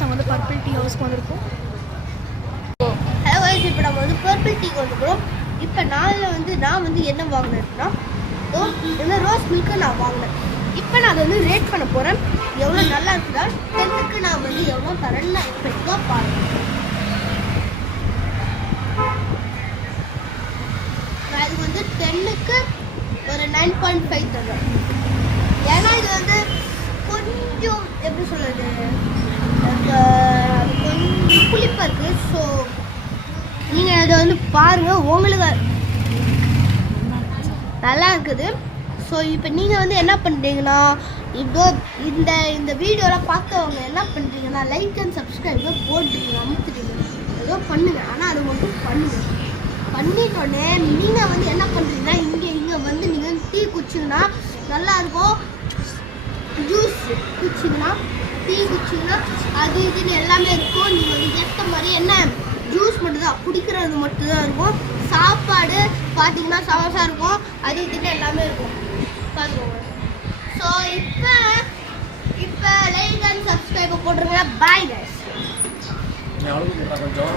நம்ம வந்து purple tea ஹவுஸ்க்கு வந்திருக்கோம். ஹலோ கைஸ், இப்போ நம்ம வந்து பர்பிள் டீக்கு வந்துக்கிறோம். இப்போ நான் வந்து என்ன வாங்கினேன்னா இந்த ரோஸ் மில்க்கு நான் வாங்கினேன். இப்போ நான் அதை வந்து ரேட் பண்ண போகிறேன். எவ்வளோ நல்லா இருக்குதா 10க்கு நான் வந்து எவ்வளோ தரேன்னு இப்போ தான் பாருங்கள். நான் இது வந்து 10க்கு ஒரு 9.5 தருவேன். ஏன்னா இது வந்து கொஞ்சம் எப்படி சொல்கிறது, கொஞ்சம் புளிப்பாக இருக்குது. ஸோ நீங்கள் அதை வந்து பாருங்கள், உங்களுக்கு நல்லா இருக்குது. ஸோ இப்போ நீங்கள் வந்து என்ன பண்ணுறீங்கன்னா, இப்போ இந்த வீடியோலாம் பார்த்தவங்க என்ன பண்ணுறீங்கன்னா லைக் அண்ட் சப்ஸ்கிரைப் போட்டுருங்க, அமுத்துட்டீங்க, ஏதோ பண்ணுங்கள். ஆனால் அதை மட்டும் பண்ணுங்கள். பண்ணிட்டோடனே நீங்கள் வந்து என்ன பண்ணுறீங்கன்னா இங்கே வந்து நீங்கள் டீ குடிச்சிங்கன்னா நல்லாயிருக்கும். ஜூஸ் குடிச்சிங்கன்னா டீ குடிச்சிங்கன்னா அது இதுன்னு எல்லாமே இருக்கும். நீங்கள் வந்து ஏற்ற மாதிரி என்ன ஜூஸ் மட்டும்தான் குடிக்கிறது மட்டும்தான் இருக்கும். சாப்பாடு பார்த்தீங்கன்னா சமோசா இருக்கும், அது இதுன்னு எல்லாமே இருக்கும். பார்த்துக்கோங்க. ஸோ இப்போ லைக் அண்ட் சப்ஸ்கிரைப் போட்டுருங்க. Bye guys. கொஞ்சம்